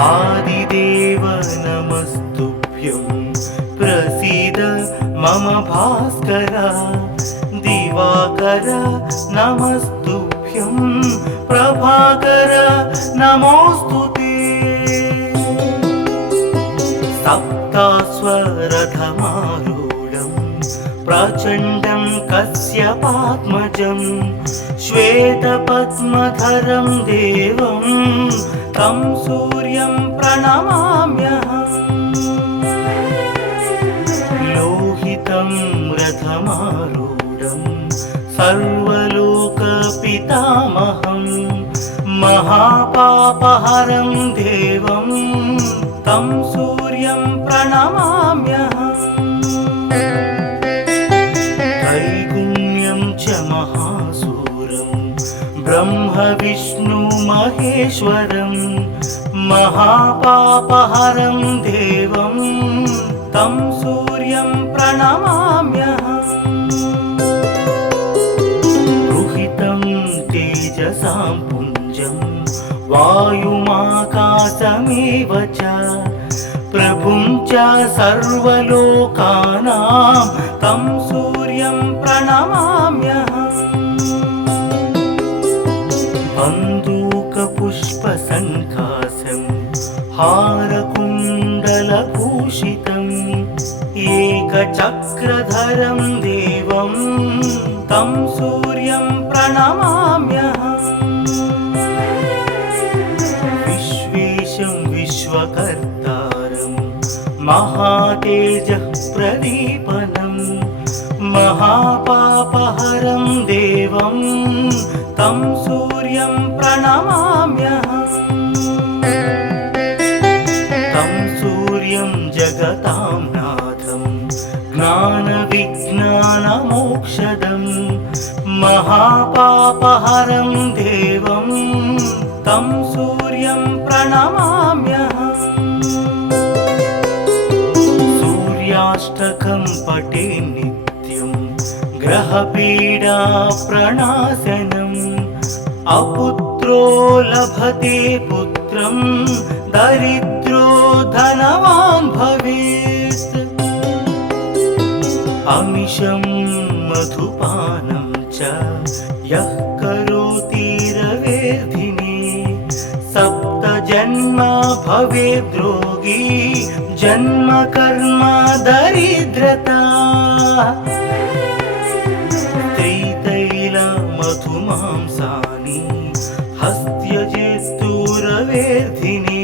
आदिदेव नमस्तुभ्यं प्रसीद मम भास्कर दिवाकर नमस्तुभ्यं प्रभाकर नमोस्तुते सप्तास्वरथमारूढं प्रचण्डं कश्यपात्मजं श्वेतपद्मधरं देवं तं सूर्यं प्रणमाम्यहम् लोहितं रथमारूढं सर्वलोकपितामहं महापापहरं देवं तं सूर्यं प्रणमाम्यहम् त्रैगुण्यं च महासूरं ब्रह्म विष्णु महेश्वरं महापापहरं देवं तं सूर्यं प्रणमाम्यहम् रुहितं तेजसां पुञ्जं वायुमाकाशमेव च प्रभुं च सर्वलोकानां तं सूर्यं प्रणमाम्यहम् बन्दूकपुष्पसङ्काशं हारकुण्डलभूषितम् एकचक्रधरं देवं तं सूर्यं प्रणमाम्यहम् विश्वेशं विश्वकर्तारं महातेजः प्रदीपनं महापापहरं देवं तं सूर्यं प्रणमाम्यहम् तं सूर्यं जगतां नाथं ज्ञानविज्ञानमोक्षदं महापापहरं देवं तं सूर्यं प्रणमाम्यहम् सूर्याष्टकं पठे नित्यं ग्रहपीडाप्रणाशनम् अपुत्रो लभते पुत्रं दरिद्रो धनवान् भवेत् अमिषं मधुपानं च यः करोति रवेर्धिने सप्तजन्म भवेद्रोगी जन्म कर्म दरिद्रता त्रितैलमधुमांसानि हस्त्यजेस्तुरवेर्धिने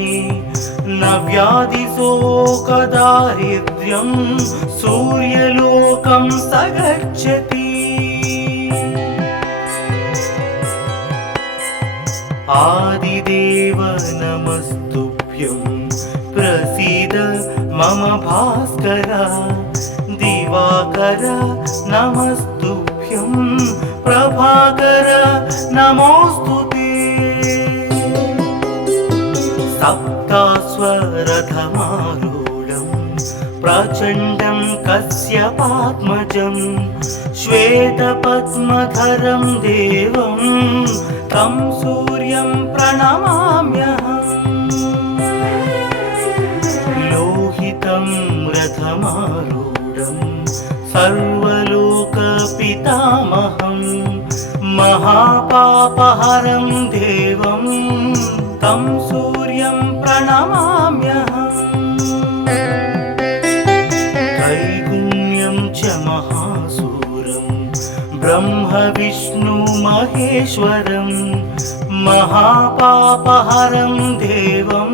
न व्याधिशोकदारिद्र्यं सूर्यलोकं स गच्छति आदिदेव नमस्तुभ्यं प्रसीद मम भास्कर दिवाकर नमस्तुभ्यं प्रभाकर नमोस्तुते सप्तास्वरथमारूढं प्रचण्डं कश्यपात्मजं श्वेतपद्मधरं देवं तं सूर्यं प्रणमाम्यहम् लोहितं रथमारूढं सर्वलोकपितामहं महापापहरं देवं तं सूर्यं प्रणमाम्यहम् त्रैगुण्यं च महासूरं ब्रह्म विष्णु महेश्वरं महापापहरं देवं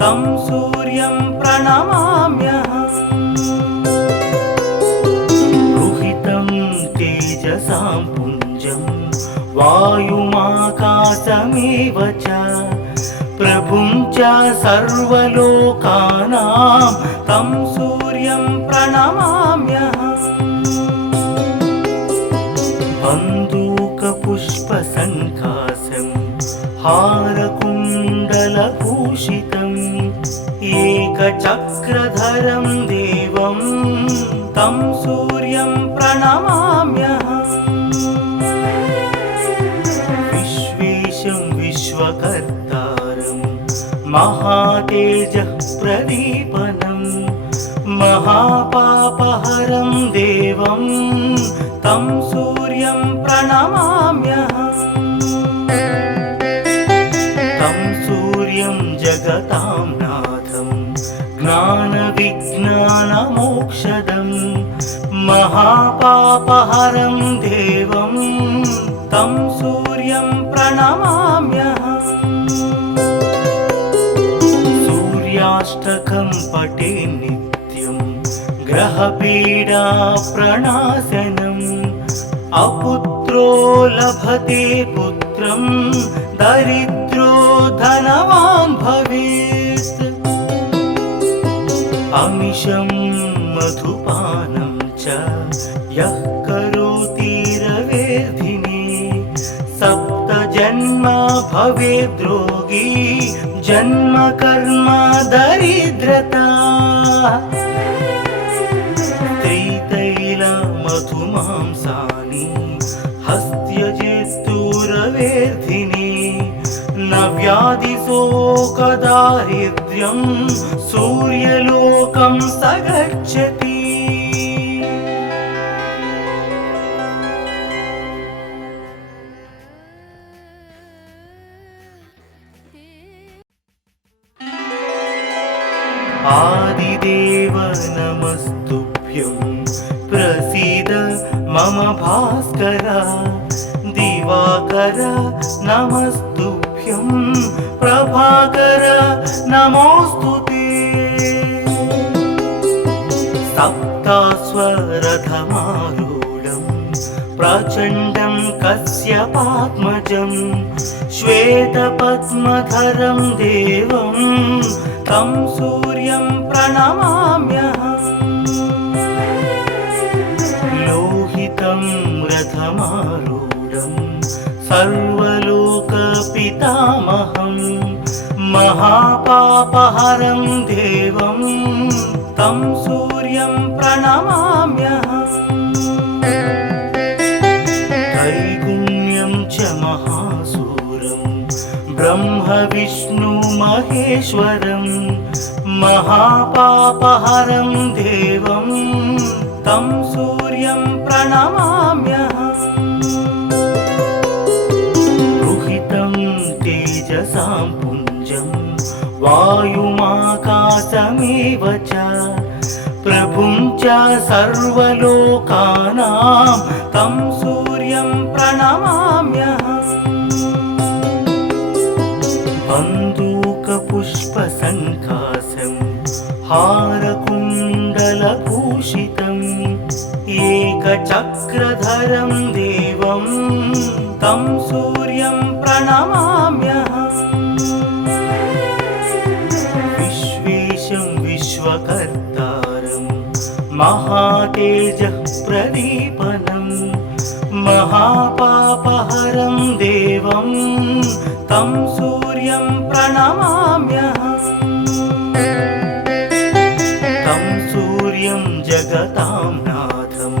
तं सूर्यं प्रणमाम्यहम् रुहितं तेजसां पुञ्जं वायुमाकाशमेव च प्रभुं च सर्वलोकानां तं सूर्यं प्रणमाम्यहम् बन्दूकपुष्पसङ्काशं हारकुण्डलभूषितम् एकचक्रधरं देवं तं सूर्यं प्रणमाम्यहम् विश्वेशं विश्वकर्तारं महातेजः प्रदीपनं महापापहरं देवं तं सूर्यं प्रणमाम्यहम् तं सूर्यं जगतां नाथं ज्ञानविज्ञानमोक्षदं महापापहरं देवं तं सूर्यं प्रणमाम्यहम् सूर्याष्टकं पठे नित्यं ग्रहपीडा प्रणाशनम् अपुत्रो लभते पुत्रं दरिद्रो धनवान् भवेत् अमिषं मधुपानं च यः करोति रवेर्धिने सप्तजन्म भवेद्रोगी जन्म कर्म दरिद्रता त्रितैलमधुमांसानि हस्त्यजेस्तुरवेर्धिने न व्याधिशोकदारिद्र्यं सूर्यलोकं स गच्छति आदिदेव नमस्तुभ्यं प्रसीद मम भास्कर दिवाकर नमस्तुभ्यं प्रभाकर नमोस्तुते सप्तास्वरथमारूढं प्रचण्डं कश्यपात्मजं श्वेतपद्मधरं देवं तं सूर्यं प्रणमाम्यहम् लोहितं रथमारूढं सर्वलोकपितामहं महापापहरं देवं तं सूर्यं प्रणमाम्यहम् त्रैगुण्यं च महासूरं ब्रह्म विष्णु महेश्वरं महापापहरं देवं तं सूर्यं प्रणमाम्यहम् रुहितं तेजसां पुञ्जं वायुमाकाशमेव च प्रभुं च सर्वलोकानां तं सूर्यं प्रणमाम्यहम् बन्दूकपुष्पसङ्काशं हारकुण्डलभूषितम् एकचक्रधरं देवं तं सूर्यं प्रणमाम्यहम् विश्वेशं विश्वकर्तारं महातेजः प्रदीपनं महापापहरं देवं तं सूर्यं प्रणमाम्यहम् तं सूर्यं जगतां नाथं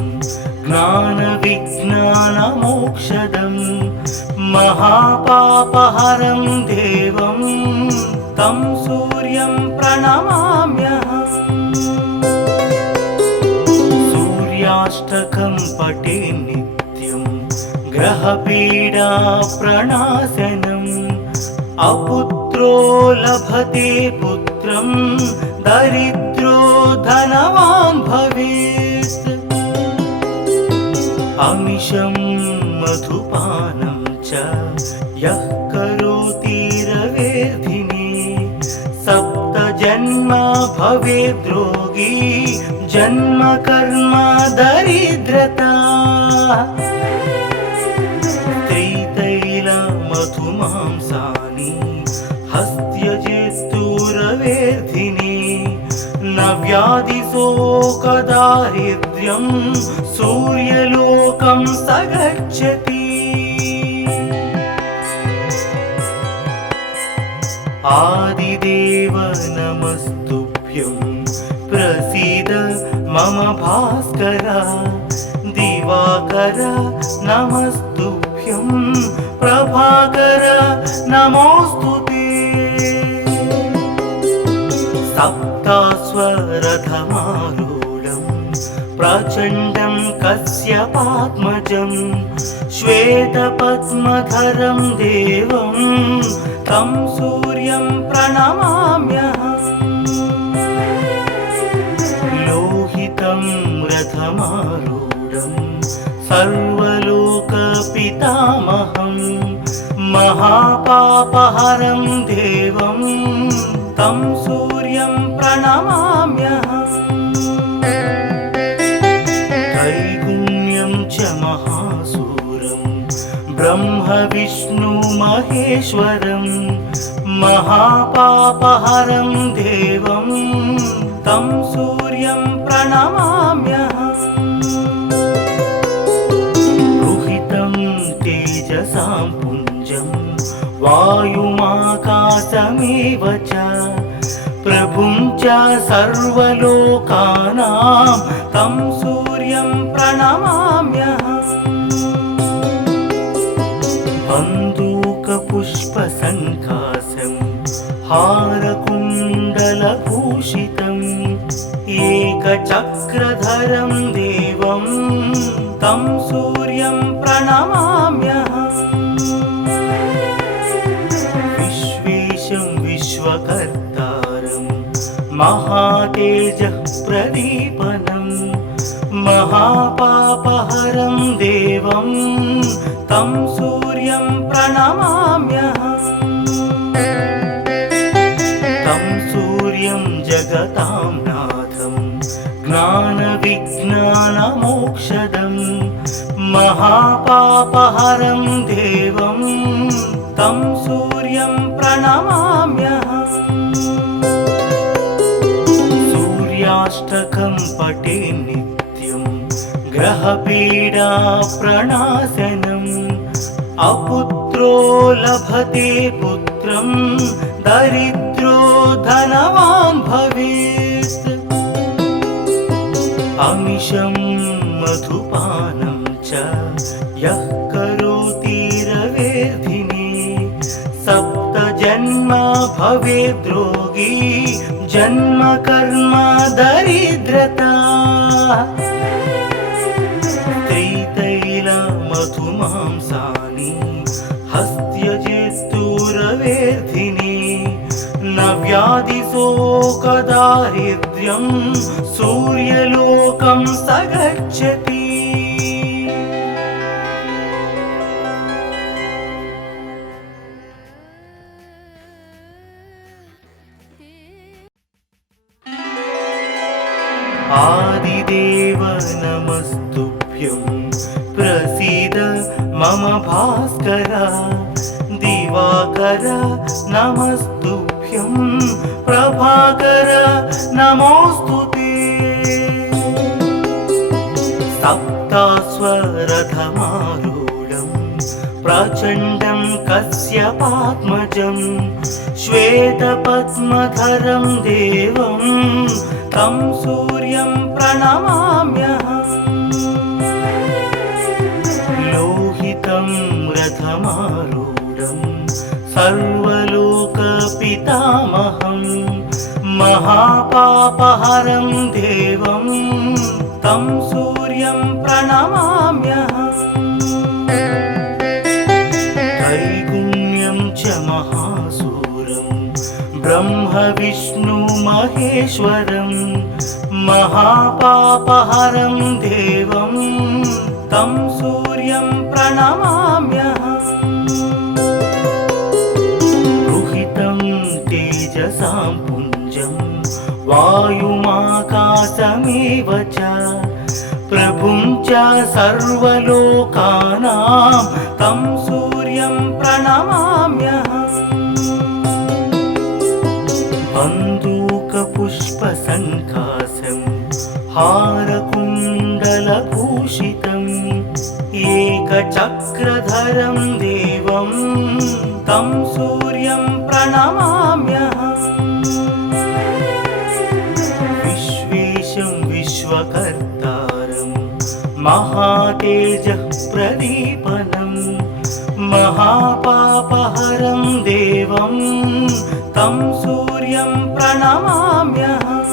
ज्ञानविज्ञानमोक्षदं महापापहरं देवं तं सूर्यं प्रणमाम्यहम् सूर्याष्टकं पठे नित्यं ग्रहपीडा प्रणाशनम् अपुत्रो लभते पुत्रं दरिद्रो धनवान् भवेत् अमिषं मधुपानं च यः करोति रवेर्धिने सप्तजन्म भवेद्रोगी जन्म कर्म दरिद्रता त्रितैलमधुमांसानि हस्त्यजेस्तुरवेर्धिने न व्याधिशोकदारिद्र्यं सूर्यलोकं स गच्छति आदिदेव नमस्तुभ्यं प्रसीद मम भास्कर दिवाकर नमस्तुभ्यं प्रभाकर नमोस्तुते सप्तास्वरथमारूढं प्रचण्डं कश्यपात्मजं श्वेतपद्मधरं देवं तं सूर्यं प्रणमाम्यहम्। लोहितं रथमारूढं सर्वलोकपितामहं महापापहरं देवं तं सूर्यं प्रणमाम्यहम्। त्रैगुण्यं च महासूरं ब्रह्म विष्णु महेश्वरं महापापहरं देवं तं सूर्यं प्रणमाम्यहम्। रुहितं तेजसां पुञ्जं वायुमाकाशमेव च प्रभुं च सर्वलोकानां तं सूर्यं प्रणमाम्यहम्। बन्दूकपुष्पसङ्काशं हारकुण्डलभूषितम् एकचक्रधरं देवं तं सूर्यं प्रणमाम्यहम्। विश्वेशं विश्वकर्तारं महातेजः प्रदीपनं महापापहरं देवं तं सूर्यं प्रणमाम्यहम्। तं सूर्यं जगतां नाथं ज्ञानविज्ञानमोक्षदं महापापहरं देवं तं सूर्यं प्रणमाम्यहम्। सूर्याष्टकं पठे नित्यं ग्रहपीडा प्रणाशनम् अपुत्रो लभते पुत्रं दरिद्रो धनवान् भवेत्। अमिषं मधुपानं च यः करोति रवेर्धिने सप्तजन्म भवेद्रोगी जन्म कर्म दरिद्रता। त्रितैलमधुमांसानि हस्त्यजेस्तुरवेर्धिने न व्याधिशोकदारिद्र्यं सूर्यलोकं स गच्छति। आदिदेव नमस्तुभ्यं प्रसीद मम भास्कर। दिवाकर नमस्तुभ्यं प्रभाकर नमोऽस्तुते। सप्तास्वरथमारूढं प्रचण्डं कश्यपात्मजं श्वेतपद्मधरं देवं तं सूर्यं प्रणमाम्यहम्। लोहितं रथमारूढं सर्वलोकपितामहं महापापहरं देवं तं सूर्यं प्रणमाम्यहम्। त्रैगुण्यं च महासूरं ब्रह्म विष्णु महेश्वरं महापापहरं देवं तं सूर्यं प्रणमाम्यहम्। रुहितं तेजसां पुञ्जं वायुमाकाशमेव च प्रभुं च सर्वलोकानां तं सूर्यं प्रणमाम्यहम्। बन्दूकपुष्पसङ्काशं हारकुण्डलभूषितम् एकचक्रधरं देवं तं सूर्यं प्रणमाम्यहम्। विश्वेशं विश्वकर्तारं महातेजः प्रदीपनं महापापहरं देवं तं सूर्यं प्रणमाम्यहम्।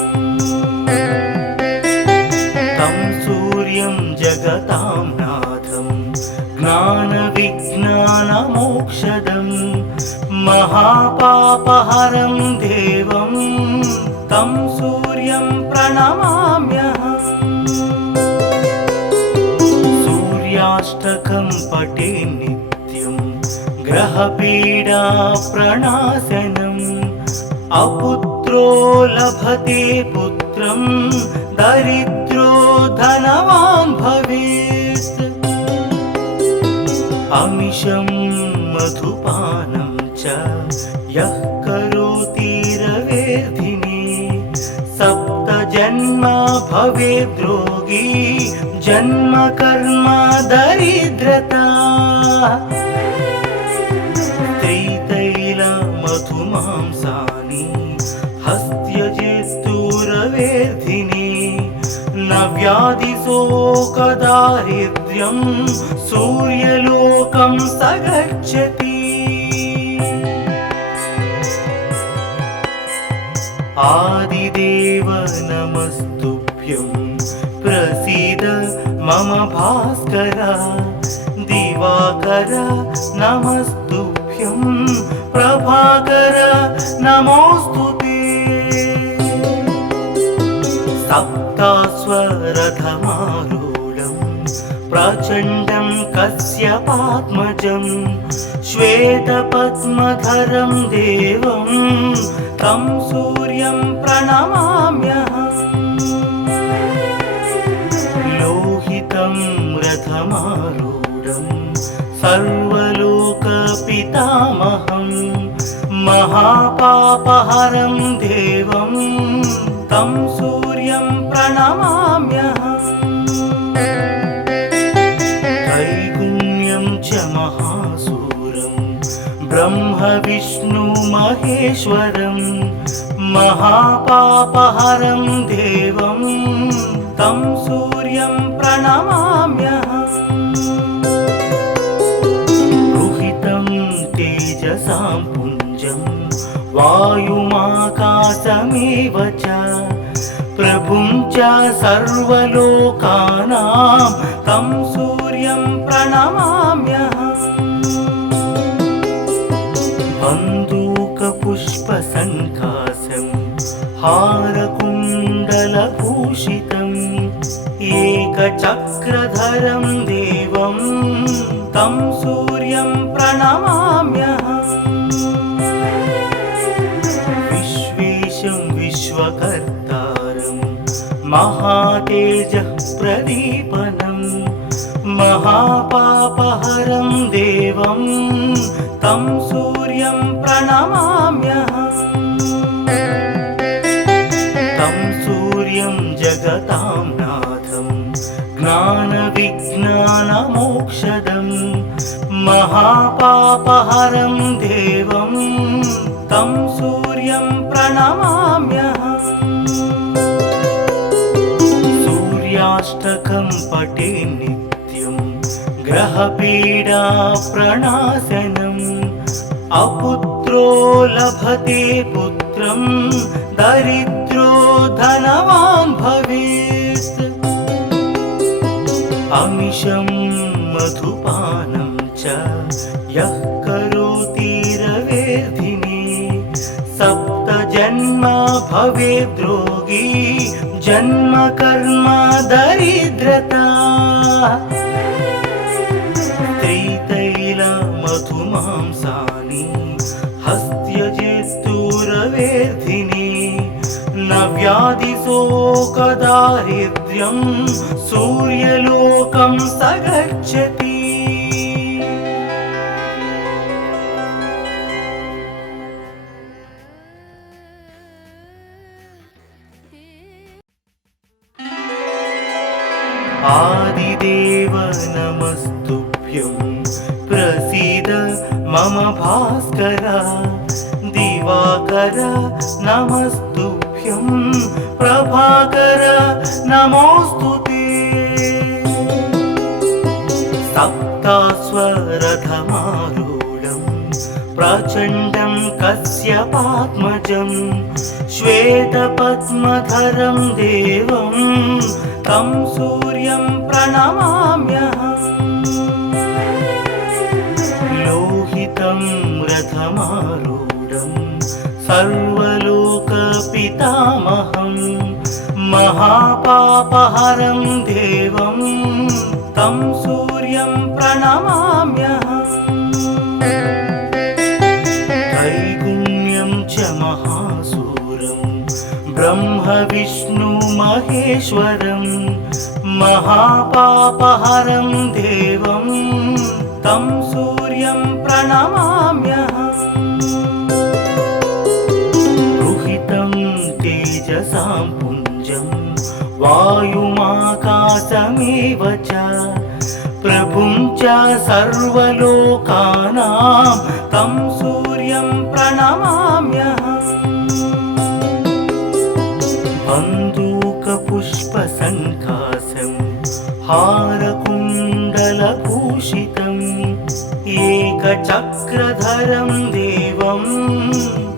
मोक्षदं महापापहरं देवं तं सूर्यं प्रणमाम्यहम् सूर्याष्टकं पठे नित्यं ग्रहपीडा प्रणाशनम् अपुत्रो लभते पुत्रं दरिद्रो धनवान् भवेत् अमिषं मधुपानं च यः करोति रवेर्धिने सप्तजन्म भवेद्रोगी जन्म कर्म दरिद्रता मधुमांसानि हस्त्यजेस्तुरवेर्धिने न व्याधिशोकदारिद्र्यं सूर्यलोकं स गच्छति आदिदेव नमस्तुभ्यं प्रसीद मम भास्कर दिवाकर नमस्तुभ्यं प्रभाकर नमोस्तुते सप्तास्वरथमारूढं प्रचण्डं कश्यपात्मजं श्वेतपद्मधरं देवं तं सूर्यं प्रणमाम्यहम् लोहितं रथमारूढं सर्वलोकपितामहं महापापहरं देवं तं सूर्यं प्रणमाम्यहम् त्रैगुण्यं च महासूरं ब्रह्म विष्णु महेश्वरं महापापहरं देवं तं सूर्यं प्रणमाम्यहम् तेजसां पुञ्जं वायुमाकाशमेव च प्रभुं च सर्वलोकानां तं सूर्यं प्रणमाम्यहम् बन्दूकपुष्पसङ्काशं हारकुण्डलभूषितम् एकचक्रधरं देवं तं सूर्यं प्रणमाम्यहम् विश्वेशं विश्वकर्तारं महातेजः प्रदीपनं महापापहरं देवं तं सूर्यं प्रणमाम्यहम् तं सूर्यं जगतां नाथं ज्ञानविज्ञानमोक्षदं महापापहरं देवं तं सूर्यं प्रणमाम्यहम् सूर्याष्टकं पठे नित्यं ग्रहपीडा प्रणाशनम् अपुत्रो लभते पुत्रं दरिद्रो धनवान् भवेत् अमिषं मधुपानं च यः करोति रवेर्धिने सप्तजन्म भवेद्रोगी जन्म कर्म दरिद्रता मधुमांसानि हस्त्यजेस्तुरवेर्धिने न व्याधिशोकदारिद्र्यं सूर्यलोकं स गच्छति आदिदेव नमस्तुभ्यं प्रसीद मम भास्कर दिवाकर नमस्तुभ्यं प्रभाकर नमोस्तुते सप्तास्वरथमारूढं प्रचण्डं कश्यपात्मजं श्वेतपद्मधरं देवं तं सूर्यं प्रणमाम्यहम् रथमारूढं सर्वलोकपितामहं महापापहरं देवं तं सूर्यं प्रणमाम्यहम् त्रैगुण्यं च महासूरं ब्रह्म विष्णु महेश्वरं महापापहरं देवं तं सूर्यं प्रणमाम्यहम् रुहितं तेजसां पुञ्जं वायुमाकाशमेव च प्रभुं च सर्वलोकानां तं सूर्यं प्रणमाम्यहम् बन्दूकपुष्पसङ्कासं हारकुण्डलभूषितम् एकचक्रधरं देवं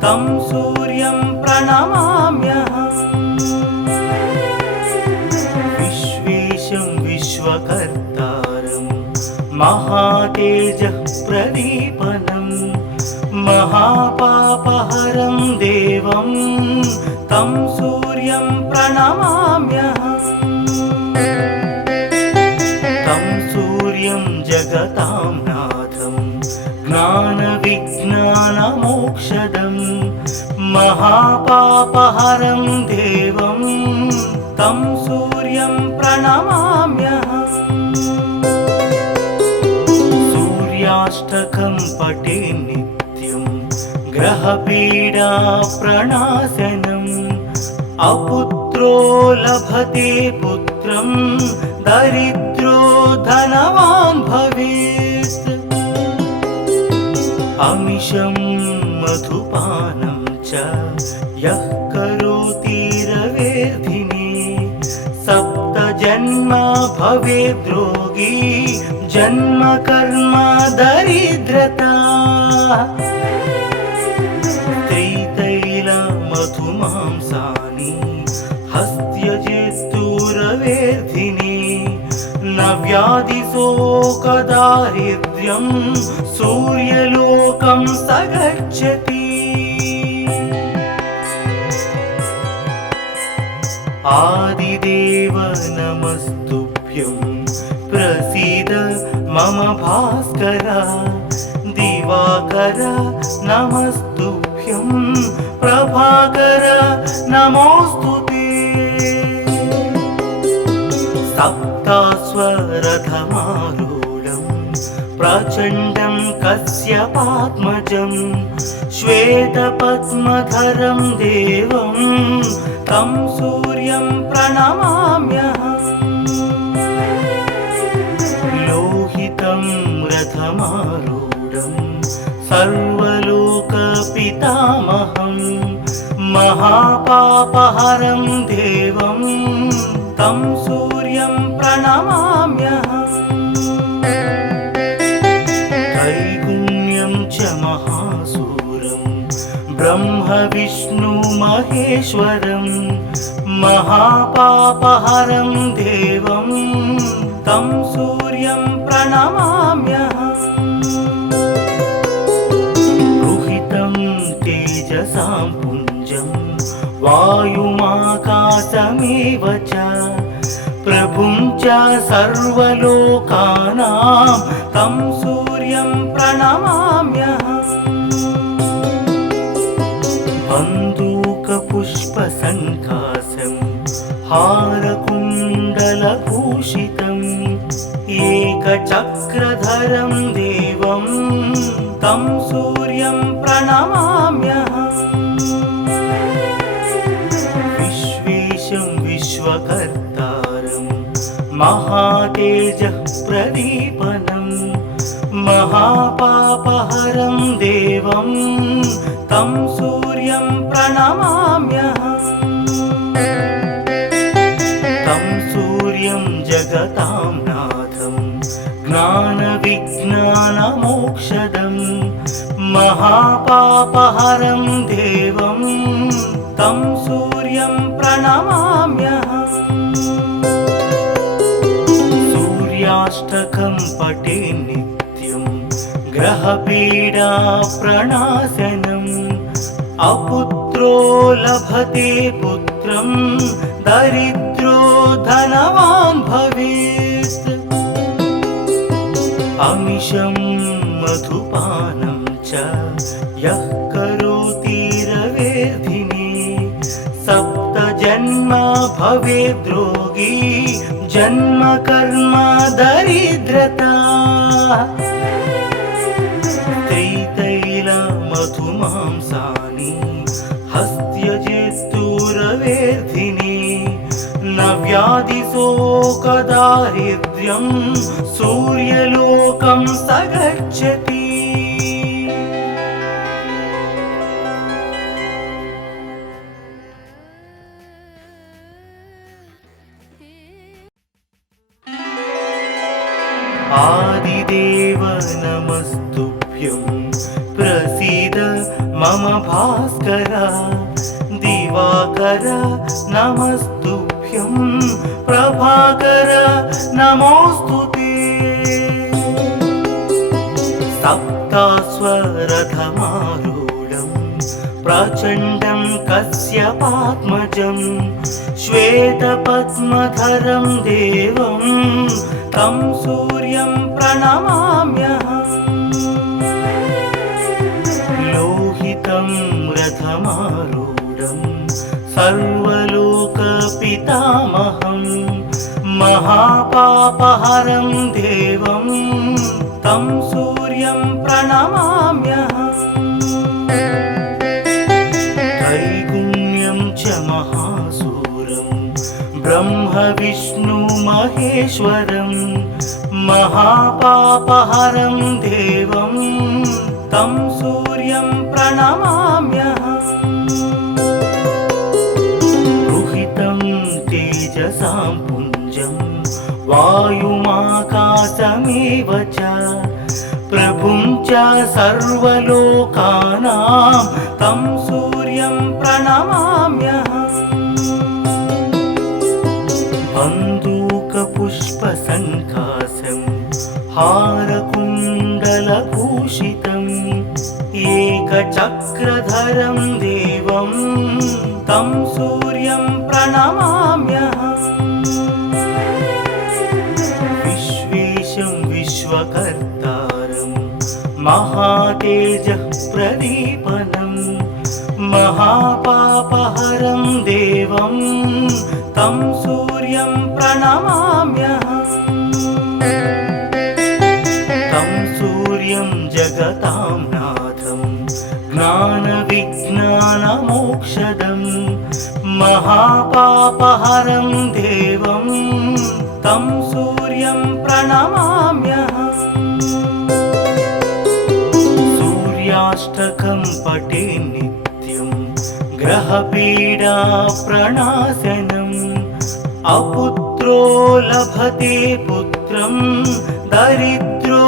तं सूर्यं प्रणमाम्यहम् विश्वेशं विश्वकर्तारं महातेजः प्रदीपनं महापापहरं देवं तं सूर्यं प्रणमाम्यहम् तं सूर्यं जगतां नाथं ज्ञानविज्ञानमोक्षदं महापापहरं देवं तं सूर्यं प्रणमाम्यहम् सूर्याष्टकं पठे नित्यं ग्रहपीडा प्रणाशनम् अपुत्रो लभते पुत्रं दरिद्रो धनवान् भवेत् अमिषं मधुपानं च यः करोति रवेर्धिने सप्तजन्म भवेद्रोगी जन्म कर्म दरिद्रता त्रितैलमधुमांसानि हस्त्यजेस्तुरवेर्धिने न व्याधिशोकदारिद्र्यं सूर्यलोकं स गच्छति आदिदेव नमस्तुभ्यं प्रसीद मम भास्कर दिवाकर नमस्तुभ्यं प्रभाकर नमोस्तुते सप्ताश्वरथमारूढं प्रचण्डं कश्यपात्मजं श्वेतपद्मधरं देवं तं सूर्यं प्रणमाम्यहम् लोहितं रथमारूढं सर्वलोकपितामहं महापापहरं देवं तं सूर्यं प्रणमाम्यहम् त्रैगुण्यं च महासूरं ब्रह्म विष्णु महेश्वरं महापापहरं देवं तं सूर्यं प्रणमाम्यहम् रुहितं तेजसां पुञ्जं वायुमाकाशमेव च प्रभुं च सर्वलोकानां तं सूर्यं प्रणमाम्यहम् बन्दूकपुष्पसङ्कासं हारकुण्डलभूषितम् एकचक्रधरं देवं तं सूर्यं प्रणमाम्यहम् विश्वेशं विश्वकर्तारं महातेजः प्रदीपनं महापापहरं देवं तं सूर्यं प्रणमाम्यहम् तं सूर्यं जगतां नाथं ज्ञानविज्ञानमोक्षदं महापापहरं देवं तं सूर्यं प्रणमाम्यहम् सूर्याष्टकं पठे नित्यं ग्रहपीडा प्रणाशनम् अपुत्रो लभते पुत्रं दरिद्रो धनवान् भवेत् अमिषं मधुपानं च यः करोति रवेर्धिने सप्त जन्म भवेद्रोगी जन्म कर्म दरिद्रता त्रितैल मधुमांसानि हस्त्यजेस्तुरवेर्धिने न व्याधिशोकदारिद्र्यं सूर्यलोकं स गच्छति आदिदेव नमस्तुभ्यं प्रसीद मम भास्कर दिवाकर नमस्तुभ्यं प्रभाकर नमोऽस्तुते सप्तास्वरथमारूढं प्रचण्डं कश्यपात्मजं श्वेतपद्मधरं देवं तं सूर्यं प्रणमाम्यहम् लोहितं रथमारूढं सर्वलोकपितामहं महापापहरं देवं तं सूर्यं प्रणमाम्यहम् त्रैगुण्यं च महासूरं ब्रह्म विष्णु महेश्वरं महापापहरं देवं तं सूर्यं प्रणमाम्यहम् रुहितं तेजसां पुञ्जं वायुमाकाशमेव च प्रभुं च सर्वलोकानां तं सूर्यं प्रणमाम्यहम् बन्दूकपुष्पसङ्कासं हारकुण्डलभूषितम् एकचक्रधरं देवं तं सूर्यं प्रणमाम्यहम् विश्वेशं विश्वकर्तारं महातेजः प्रदीपनं महापापहरं देवं तं सूर्यं प्रणमाम्यहम् तं सूर्यं जगतां नाथं ज्ञानविज्ञानमोक्षदं महापापहरं देवं तं सूर्यं प्रणमाम्यहम् सूर्याष्टकं पठे नित्यं ग्रहपीडा प्रणाशनम् अपुत्रो लभते पुत्रं दरिद्रो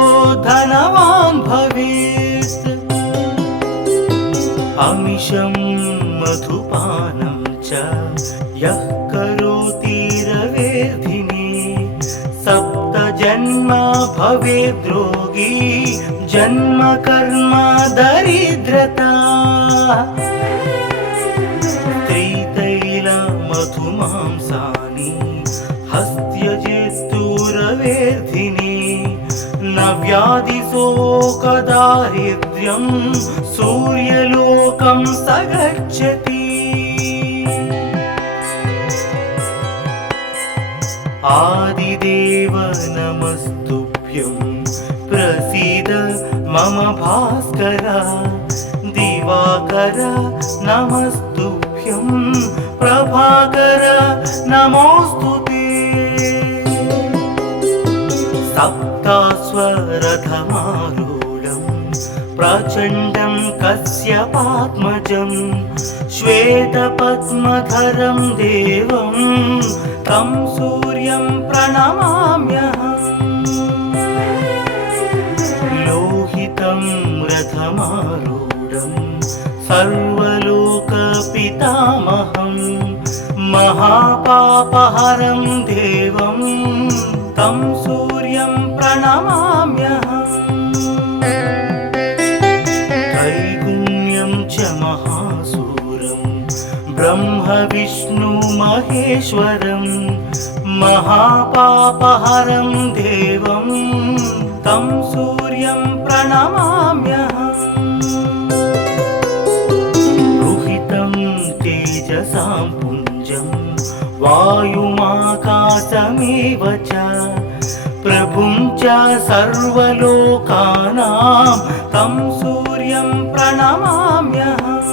धनवान् भवेत् अमिषं मधुपानं च यः करोति रवेर्धिने सप्त जन्म भवेद्रोगी जन्म कर्म दरिद्रता त्रितैल मधुमांसानि हस्त्यजेस्तुरवेर्धिने न व्याधिशोकदारिद्र्यं सूर्यलोकं स गच्छति आदिदेव नमस्तुभ्यं प्रसीद मम भास्कर दिवाकर नमस्तुभ्यं प्रभाकर नमोऽस्तुते सप्तास्वरथमारूढं प्रचण्डं कश्यपात्मजं श्वेतपद्मधरं देवं तं सूर्यं प्रणमाम्यहम् लोहितं रथमारूढं सर्वलोकपितामहं महापापहरं देवं तं सूर्यं प्रणमाम्यहम् त्रैगुण्यं च महासूरं ब्रह्म विष्णु महेश्वरं महापापहरं देवं तं सूर्यं प्रणमाम्यहम्। रुहितं तेजसां पुञ्जं वायुमाकाशमेव च प्रभुं च सर्वलोकानां तं सूर्यं प्रणमाम्यहम्।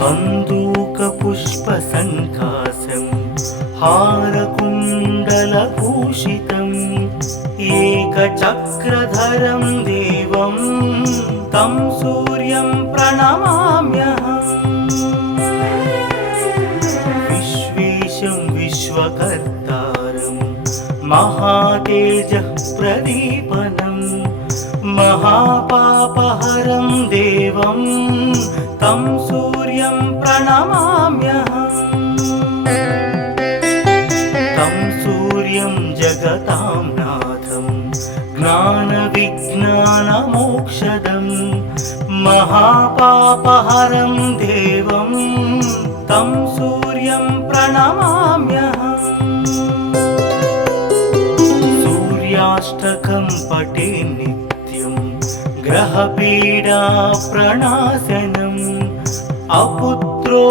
बन्दूकपुष्पसङ्कासं हारकुण्डलभूषितम् एकचक्रधरं देवं तं सूर्यं प्रणमाम्यहम्। विश्वेशं विश्वकर्तारं महातेजः प्रदीपनं महापापहरं देवं तं सूर्यं प्रणमाम्यहम्। तं सूर्यं जगतां नाथं ज्ञानविज्ञानमोक्षदं महापापहरं देवं तं सूर्यं प्रणमाम्यहम्। सूर्याष्टकं पठे नित्यं ग्रहपीडा प्रणाशनम् अपुत्रो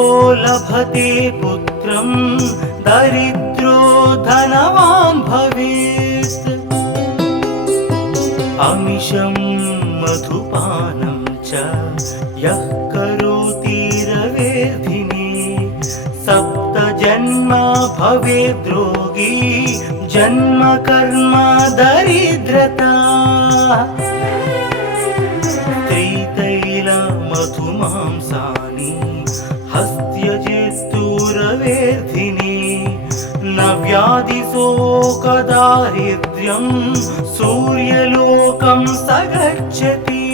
लभते पुत्रं दरिद्रो धनवान् भवेत्। अमिषं मधुपानं च यः करोति रवेर्धिने सप्तजन्म भवेद्रोगी जन्म कर्म दरिद्रता। त्रितैलमधुमांसानि हस्त्यजेस्तुरवेर्धिने न व्याधिशोकदारिद्र्यं सूर्यलोकं स गच्छति।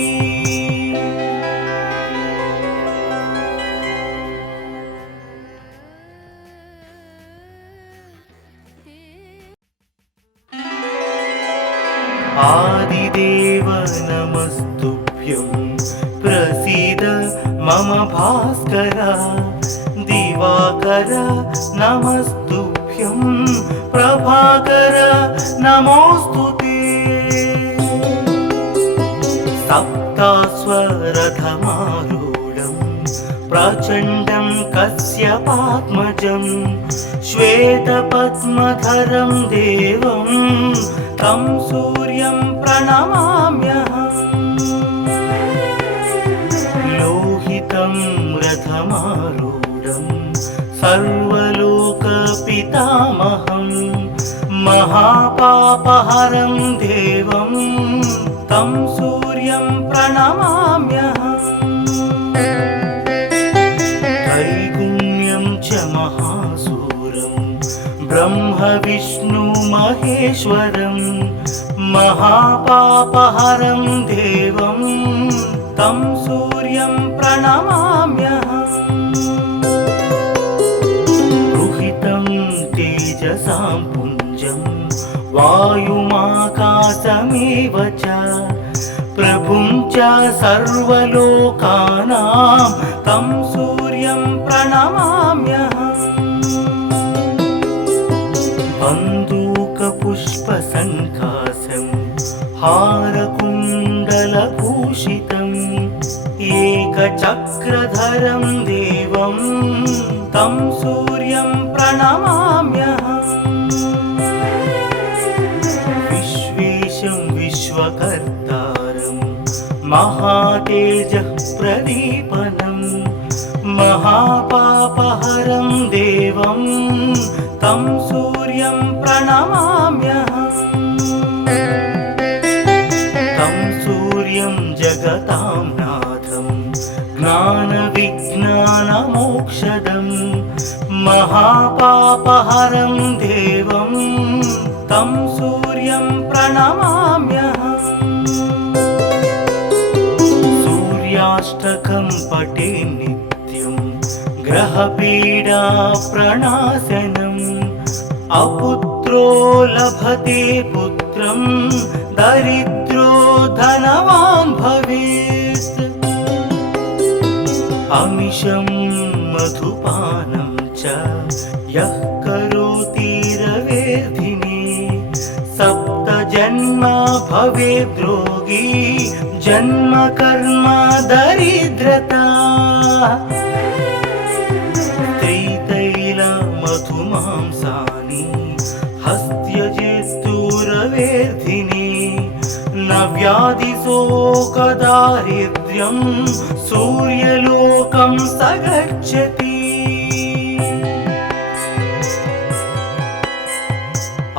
आदिदेव नमस्तुभ्यं प्रसीद मम भास्कर दिवाकर नमस्तुभ्यं प्रभाकर नमोस्तुते। सप्तास्वरथमारूढं प्रचण्डं कश्यपात्मजं श्वेतपद्मधरं देवं तं सूर्यं प्रणमाम्यहम्। लोहितं रथमारूढं सर्वलोकपितामहं महापापहरं देवं तं सूर्यं प्रणमाम्यहम्। त्रैगुण्यं च महासूरं ब्रह्म विष्णु महेश्वरं महापापहरं देवं तं सूर्यं प्रणमाम्यहम्। रुहितं तेजसां पुञ्जं वायुमाकाशमेव च प्रभुं च सर्वलोकानां तं सूर्यं प्रणमाम्यहम्। बन्दूकपुष्पसङ्कासं हारकुण्डलभूषितम् एकचक्रधरं देवं तं सूर्यं प्रणमाम्यहम्। विश्वेशं विश्वकर्तारं महातेजः प्रदीपनं महापापहरं देवं तं सूर्यं प्रणमाम्यहम्। तं सूर्यं जगतां नाथं ज्ञानविज्ञानमोक्षदं महापापहरं देवं तं सूर्यं प्रणमाम्यहम्। सूर्याष्टकं पठे नित्यं ग्रहपीडा प्रणाशनम् अपुत्रो लभते पुत्रं दरिद्रो धनवान् भवेत्। अमिषं मधुपानं च यः करोति रवेर्धिने सप्तजन्म भवेद्रोगी जन्म कर्म दरिद्रता त्रितैलमधुमांसानि हस्त्यजेस्तुरवेर्धिने न व्याधिशोकदारिद्र्यं सूर्यलोकं स गच्छति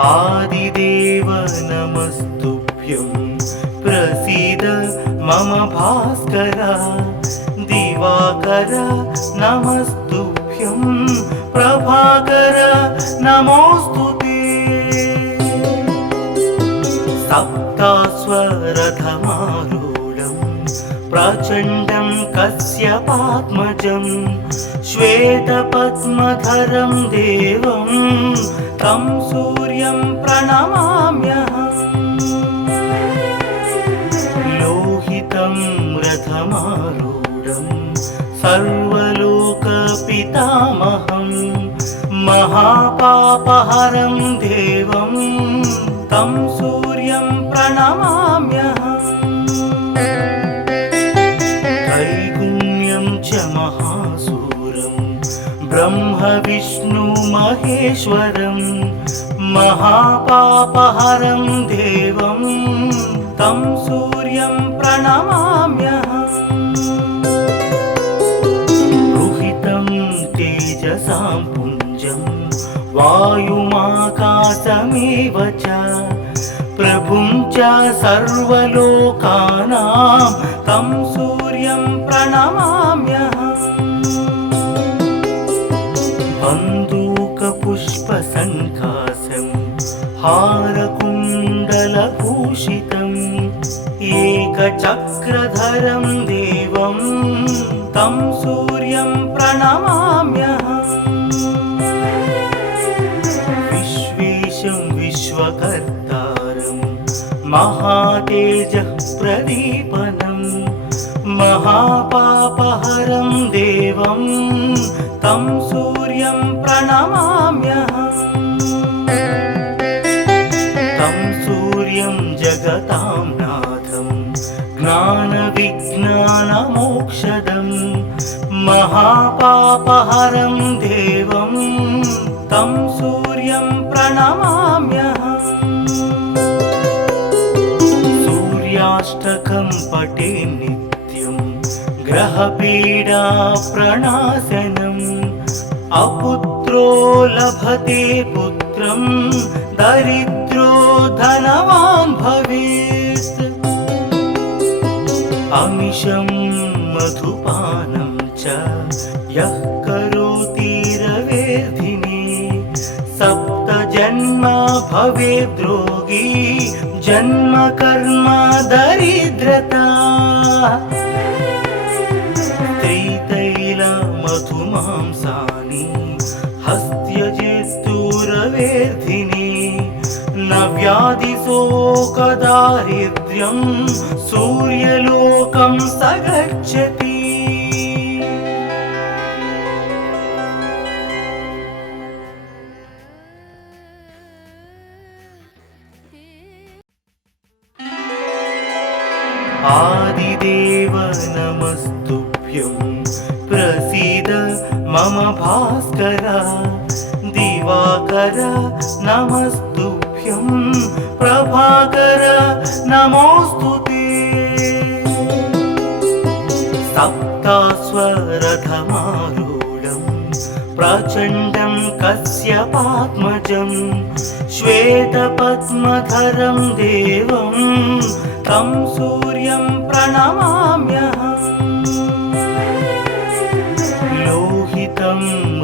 आदिदेव नमस्तुभ्यं प्रसीद मम भास्कर दिवाकर नमस्तुभ्यं प्रभाकर नमोस्तुते सप्तास्वरथमारूढं प्रचण्डं कश्यपात्मजं श्वेतपद्मधरं देवं तं सूर्यं प्रणमाम्यहम् लोहितं रथमारूढं सर्वलोकपितामहं महापापहरं देवं तं सूर्यं प्रणमाम्यहम् त्रैगुण्यं च महासूरं ब्रह्म महेश्वरं महापापहरं देवं तं सूर्यं प्रणमाम्यहम् रुहितं तेजसां पुञ्जं वायुमाकाशमेव च प्रभुं च सर्वलोकानां तं सूर्यं प्रणमाम्यहम् बन्दूकपुष्पसङ्कासं हारकुण्डलभूषितम् एकचक्रधरं देवं तं सूर्यं प्रणमाम्यहम् विश्वेशं विश्वकर्तारं महातेजः प्रदीपनं महापापहरं देवं तं सूर्यं प्रणमाम्यहम् तं सूर्यं जगतां नाथं ज्ञानविज्ञानमोक्षदं महापापहरं देवं तं सूर्यं प्रणमाम्यहम् सूर्याष्टकं पठे नित्यं ग्रहपीडा प्रणाशनम् अपुत्रो लभते पुत्रं दरिद्रो धनवान् भवेत् अमिषं मधुपानं च यः करोति रवेर्धिने सप्तजन्म भवेद्रोगी जन्म कर्म दरिद्रता त्रितैलमधुमांसानि हस्त्यजेस्तुरवेर्धिने न व्याधिशोकदारिद्र्यं सूर्यलोकं स गच्छति आदिदेव नमस्तुभ्यं प्रसीद मम भास्कर दिवाकर नमस्तुभ्यं प्रभाकर नमोस्तुते सप्तास्वरथमारूढं प्रचण्डं कश्यपात्मजं श्वेतपद्मधरं देवं तं सूर्यं प्रणमाम्यहम् लोहितं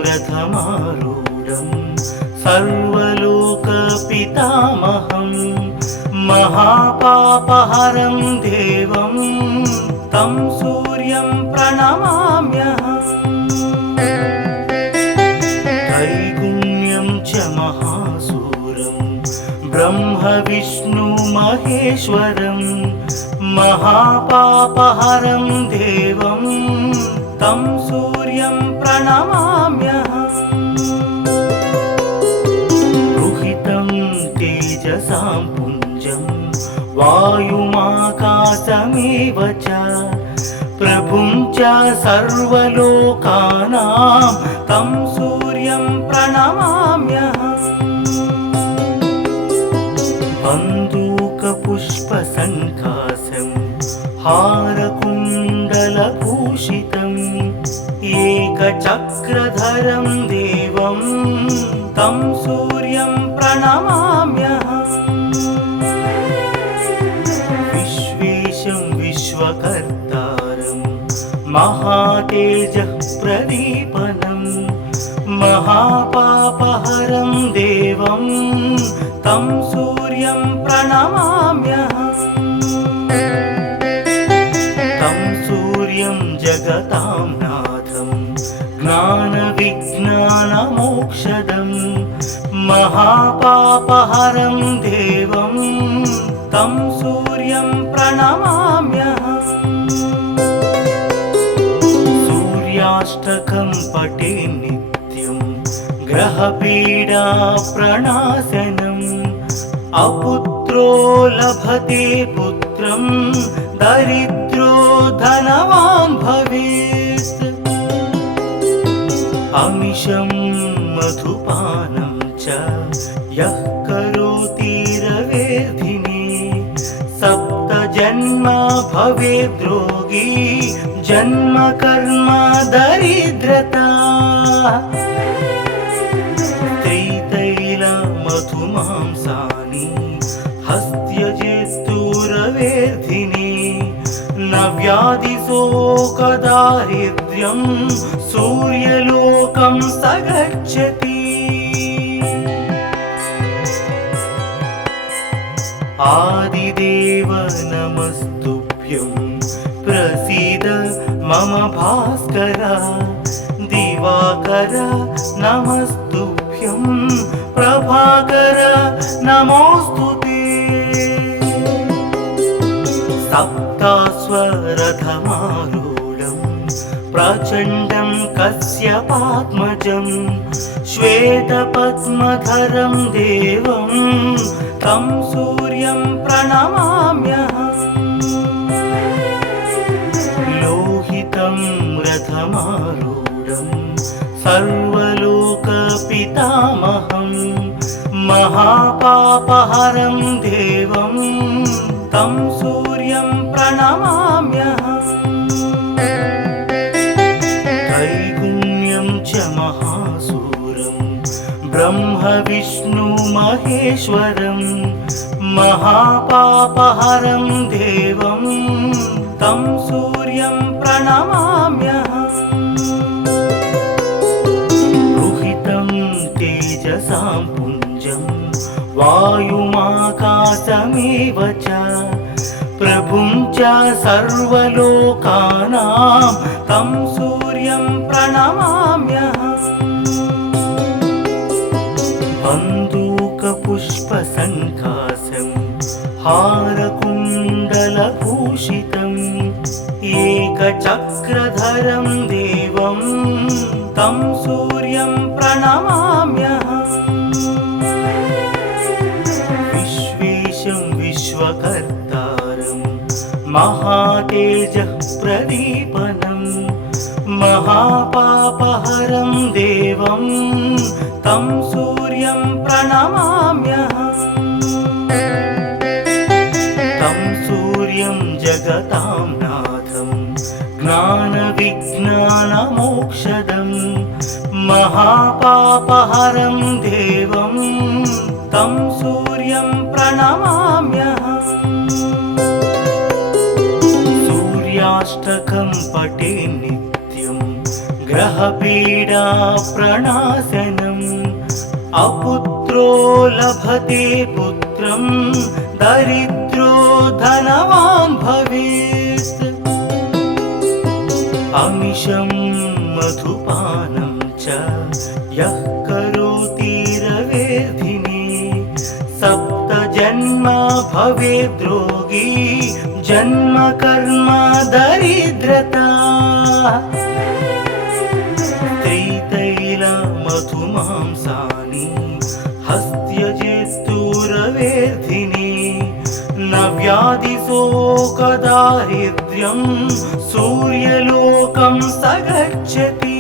रथमारूढं सर्वलोकपितामहं महापापहरं देवं तं सूर्यं प्रणमाम्यहम् त्रैगुण्यं च महासूरं ब्रह्म महेश्वरं महापापहरं देवं तं सूर्यं प्रणमाम्यहम् रुहितं तेजसां पुञ्जं वायुमाकाशमेव च प्रभुं च सर्वलोकानां तं सूर्यं प्रणमाम्यहम् बन्दूकपुष्पसङ्कासं हारकुण्डलभूषितम् एकचक्रधरं देवं तं सूर्यं प्रणमाम्यहम् विश्वेशं विश्वकर्तारं महातेजः प्रदीपनं महापापहरं देवं तं सूर्यं प्रणमाम्यहम् तं सूर्यं जगतां नाथं ज्ञानविज्ञानमोक्षदं महापापहरं देवं तं सूर्यं प्रणमाम्यहम् सूर्याष्टकं पठे नित्यं ग्रहपीडा प्रणाशनम् अपुत्रो लभते पुत्रं दरिद्रो धनवान् भवेत् अमिषं मधुपानं च यः करोति रवेर्धिने सप्तजन्म भवेद्रोगी जन्म कर्म दरिद्रता त्रितैलमधुमांसानि हस्त्यजेस्तुरवेर्धिने न व्याधिशोकदारिद्र्यं सूर्यलोकं स गच्छति आदिदेव नमस्तुभ्यं प्रसीद मम भास्कर दिवाकर नमस्तुभ्यं प्रभाकर नमोऽस्तुते सप्तास्वरथमारूढं प्रचण्डं कश्यपात्मजं श्वेतपद्मधरं देवं तं सूर्यं प्रणमाम्यहम् लोहितं रथमारूढं सर्वलोकपितामहं महापापहरं देवं तं सूर्यं प्रणमाम्यहम् त्रैगुण्यं च महासूरं ब्रह्म महेश्वरं महापापहरं देवं तं सूर्यं प्रणमाम्यहम् रुहितं तेजसां पुञ्जं वायुमाकाशमेव च प्रभुं च सर्वलोकानां तं सूर्यं प्रणमाम्यहम् बन्दूकपुष्पसङ्कासं हारकुण्डलभूषितम् एकचक्रधरं देवं तं सूर्यं प्रणमाम्यहम् विश्वेशं विश्वकर्तारं महातेजः प्रदीपनं महापापहरं देवं तं सूर्यं प्रणमाम्यहम् तं सूर्यं जगतां नाथं ज्ञानविज्ञानमोक्षदं महापापहरं देवं तं सूर्यं प्रणमाम्यहम् सूर्याष्टकं पठे नित्यं ग्रहपीडा प्रणाशनम् अपुत्रो लभते पुत्रं दरिद्रो धनवान् भवेत् अमिषं मधुपानं च यः करोति रवेर्धिने सप्तजन्म भवेद्रोगी जन्म कर्म दरिद्रता स्त्रीतैल मधुमांसानि हस्त्यजित्तुरवेर्धिनि न व्याधिशोकदारिद्र्यं सूर्यलोकं स गच्छति।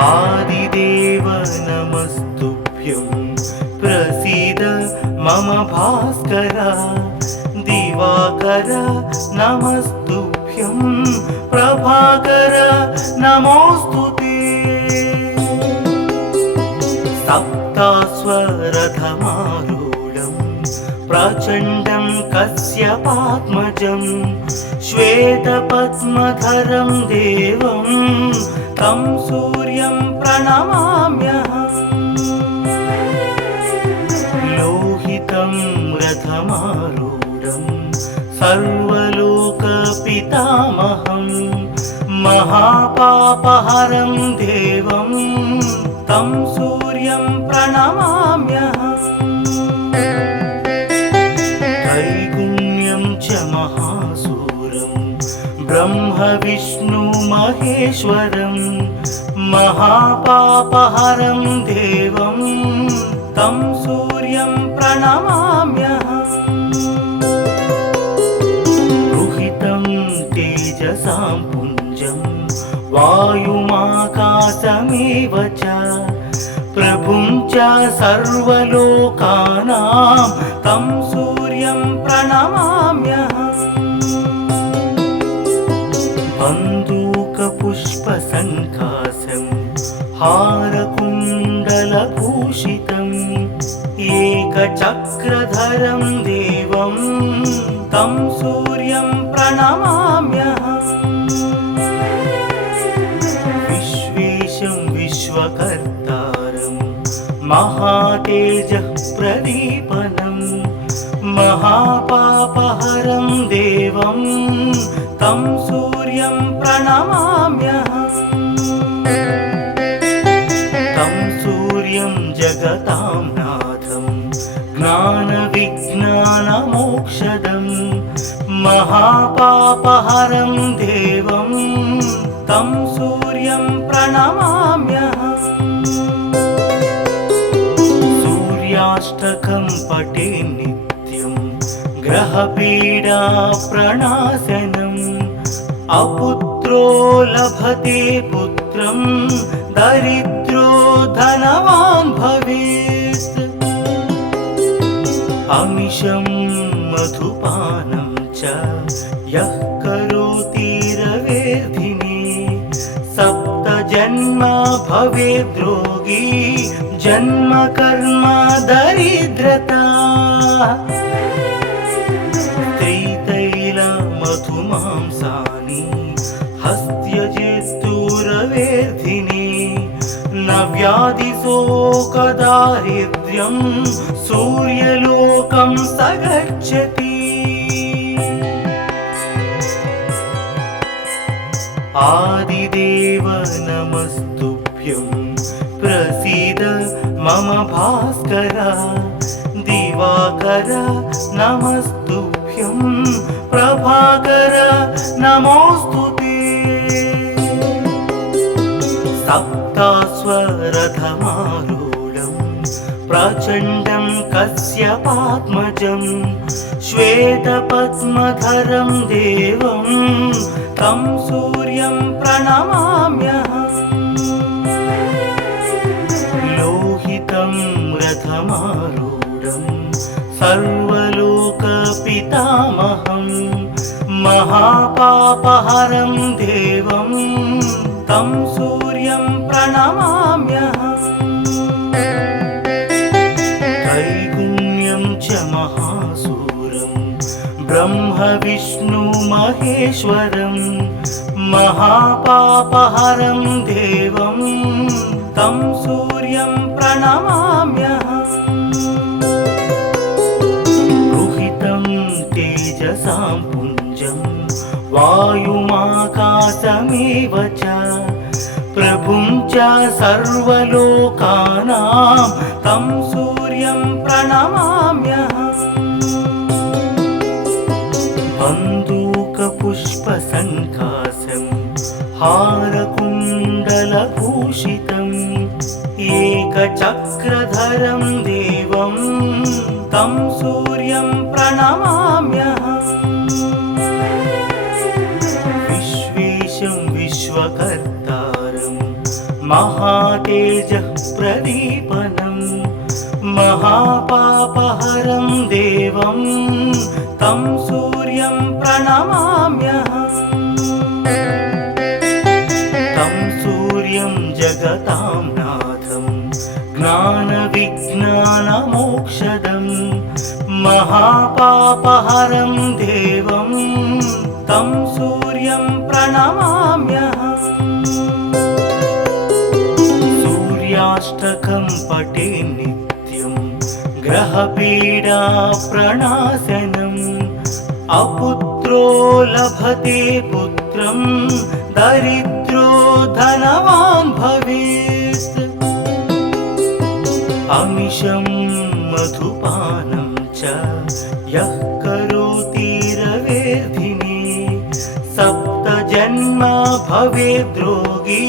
आदिदेव नमस्तुभ्यं प्रसीद मम भास्कर दिवाकर नमस्तुभ्यं प्रभाकर नमोस्तुते। सप्तास्वरथमारूढं प्रचण्डं कश्यपात्मजं श्वेतपद्मधरं देवं तं सूर्यं प्रणमाम्यहम्। लोहितं रथमारूढं सर्वलोकपितामहं महापापहरं देवं तं सूर्यं प्रणमाम्यहम्। त्रैगुण्यं च महासूरं ब्रह्म विष्णु महेश्वरं महापापहरं देवं तं सूर्यं प्रणमाम्यहम्। रुहितं तेजसां पुञ्जं वायुमाकाशमेव च प्रभुं च सर्वलोकानां तं सूर्यं प्रणमाम्यहम्। बन्दूकपुष्पसङ्काशं हारकुण्डलभूषितम् एकचक्रधरं देवं तं सूर्यं प्रणमाम्यहम्। विश्वेशं विश्वकर्तारं महातेजः प्रदीपनं महापापहरं देवं तं सूर्यं प्रणमाम्यहम्। तं सूर्यं जगतां नाथं ज्ञानविज्ञानमोक्षदं महापापहरं देवं तं सूर्यं प्रणमाम्यहम्। सूर्याष्टकं पठे नित्यं ग्रहपीडा प्रणाशनम् अपुत्रो लभते पुत्रं दरिद्रो धनवान् भवेत्। अमिषं मधुपानं च यः करोति रवेर्धिनि सप्तजन्म भवेद्रोगी जन्म कर्म दरिद्रता। स्त्रीतैल मधुमांसानि हस्त्यजित्तुरवेर्धिनि न व्याधिशोकदारिद्र्यं सूर्यलोकं स गच्छति। आदिदेव नमस्तुभ्यं प्रसीद मम भास्कर दिवाकर नमस्तुभ्यं प्रभाकर नमोस्तुते। सप्तास्वरथमारूढं प्रचण्डं कश्यपात्मजं श्वेतपद्मधरं देवं तं सूर्यं प्रणमाम्यहम्। लोहितं रथमारूढं सर्वलोकपितामहं महापापहरं देवं तं सूर्यं प्रणमाम्यहम्। त्रैगुण्यं च महासूरं ब्रह्म विष्णु महेश्वरं महापापहरं देवं तं सूर्यं प्रणमाम्यहम्। रुहितं तेजसां पुञ्जं वायुमाकाशमेव च प्रभुं च सर्वलोकानां तं सूर्यं प्रणमाम्यहम् बन्दूकपुष्पसङ्काशं हारकुण्डलभूषितम् एकचक्रधरं देवं तं सूर्यं प्रणमाम्यहम् विश्वेशं विश्वकर्तारं महातेजः प्रदीपनं महापापहरं देवं तं सूर्यं प्रणमाम्यहम् तं सूर्यं जगतां नाथं ज्ञानविज्ञानमोक्षदं महापापहरं देवं तं सूर्यं प्रणमाम्यहम् सूर्याष्टकं पठे नित्यं ग्रहपीडा प्रणाशनम् अपुत्रो लभते पुत्रं दरिद्रो धनवान् भवेत् अमिषं मधुपानं च यः करोति रवेर्धिने सप्तजन्म भवेद्रोगी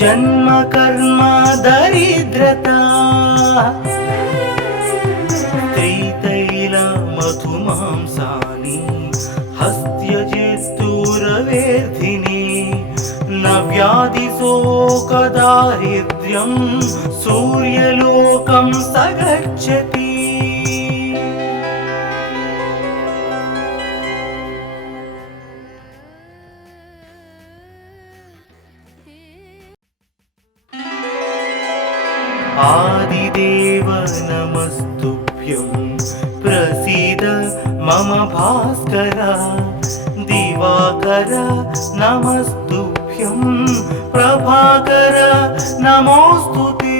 जन्म कर्म दरिद्रता त्रितैलमधुमांसानि हस्त्यजेस्तुरवेर्धिने न व्याधिशोकदारिद्र्यं सूर्यलोकं स गच्छति आदिदेव नमस्तुभ्यं प्रसीद मम भास्कर दिवाकर नमस्तुभ्यं प्रभाकर नमोस्तुते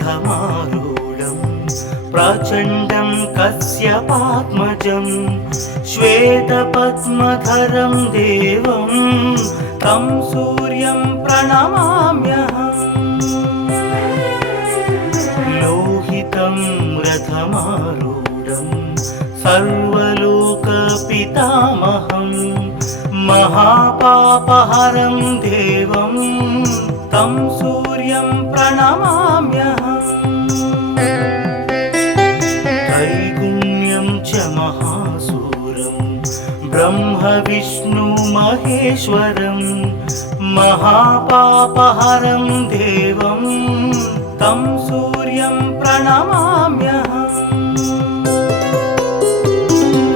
सप्तास्वरथमारूढं प्रचण्डं कश्यपात्मजं श्वेतपद्मधरं देवं तं सूर्यं प्रणमाम्यहम् लोहितं रथमारूढं सर्वलोकपितामहं महापापहरं देवं तं सूर्यं प्रणमाम्यहम् त्रैगुण्यं च महासूरं ब्रह्म विष्णु महेश्वरं महापापहरं देवं तं सूर्यं प्रणमाम्यहम्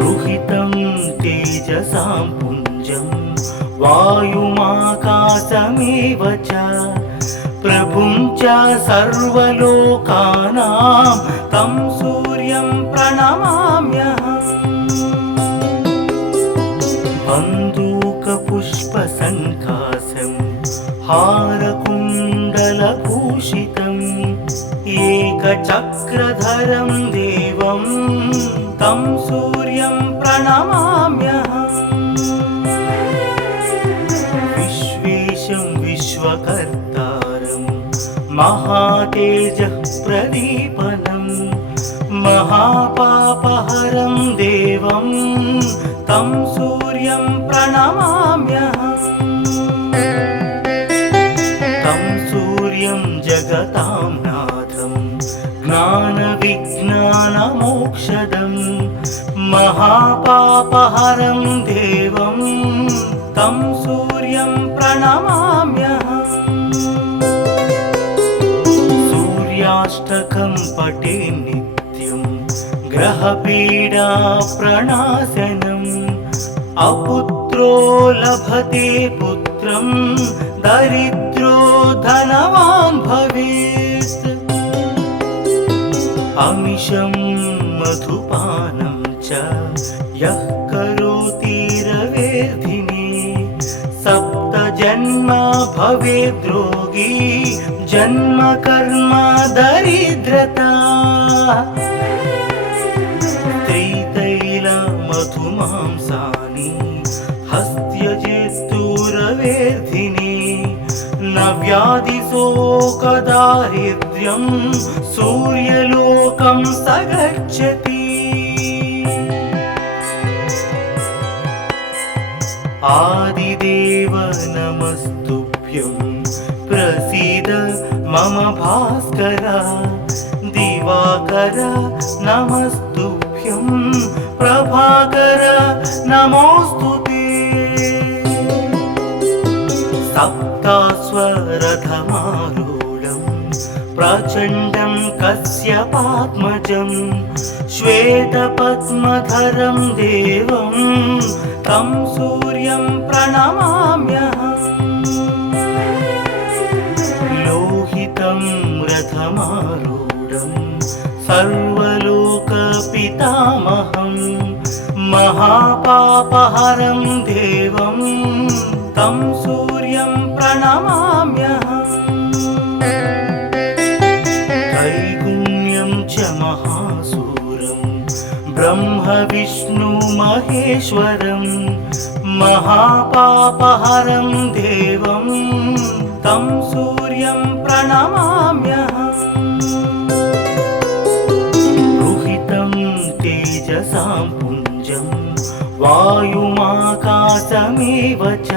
रुहितं तेजसां पुञ्जं वायुमाकाशमेव च प्रभुं च सर्वलोकानां तं सूर्यं प्रणमाम्यहम् बन्दूकपुष्पसङ्काशं हारकुण्डलभूषितम् एकचक्रधरं देवं तं सूर्यं प्रणमाम्यहम् विश्वेशं विश्वकर्तारं महातेजः प्रदीपनं महापापहरं देवं तं सूर्यं प्रणमाम्यहम् तं सूर्यं जगतां नाथं ज्ञानविज्ञानमोक्षदं महापापहरं देवं तं सूर्यं प्रणमाम्यहम् सूर्याष्टकं पठे नित्यं ग्रहपीडा प्रणाशनम् अपुत्रो लभते पुत्रं दरिद्रो धनवान् भवेत् अमिषं मधुपानं च यः करोति रवेर्धिने सप्तजन्म भवेद्रोगी जन्म कर्म दरिद्रता मधुमांसानि हस्त्यजित्तुरवेर्धिनि न व्याधिशोकदारिद्र्यं सूर्यलोकं स गच्छति आदिदेव नमस्तुभ्यं प्रसीद मम भास्कर दिवाकर नमस्तुभ्यं प्रभाकर नमोस्तुते सप्तास्वरथमारूढं प्रचण्डं कश्यपात्मजं श्वेतपद्मधरं देवं तं सूर्यं प्रणमाम्यहम् लोहितं रथमारूढं सर्वलोकपितामहं महापापहरं देवं तं सूर्यं प्रणमाम्यहम् त्रैगुण्यं च महासूरं ब्रह्म विष्णु महेश्वरं महापापहरं देवं तं सूर्यं प्रणमाम्यहम् रुहितं तेजसां पुञ्जं वायुमाकाशमेव च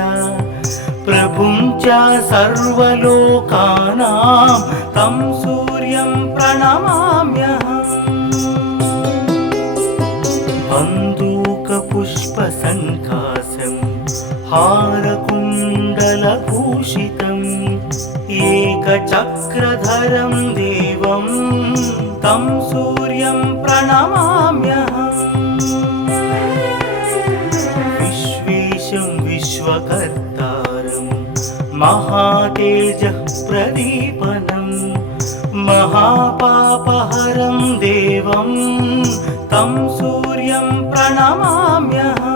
प्रभुं च सर्वलोकानां तं सूर्यं प्रणमाम्यहम् बन्दूकपुष्पसङ्कासं हारकुण्डलभूषितम् एकचक्रधरं देवं तं सूर्यं प्रणमाम्यहम् विश्वेशं विश्वकर्तारं महातेजः प्रदीपनं महापापहरं देवं तं सूर्यं प्रणमाम्यहम्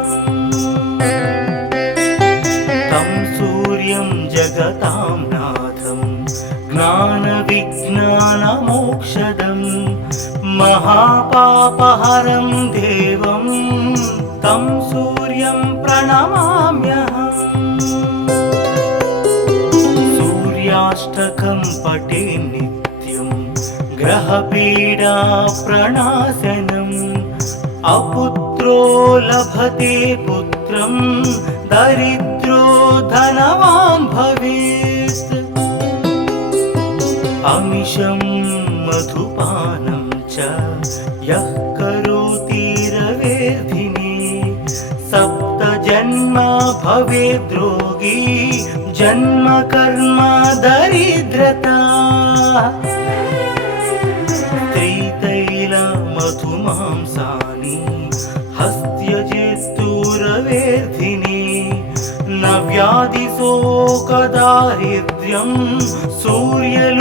तं सूर्यं जगतां नाथं ज्ञानविज्ञानमोक्षदं महापापहरं देवं तं सूर्यं प्रणमाम्यहम् सूर्याष्टकं पठे नित्यं ग्रहपीडा प्रणाशनम् अपुत्रो लभते पुत्रं दरिद्रो धनवान् भवेत् अमिषं मधुपानं च यः करोति रवेर्धिनि सप्तजन्म भवेद्रोगी जन्म कर्म दरिद्रता त्रितैलमधुमांसानि हस्त्यजित्तुरवेर्धिनि न व्याधिशोकदारिद्र्यं सूर्यलोकं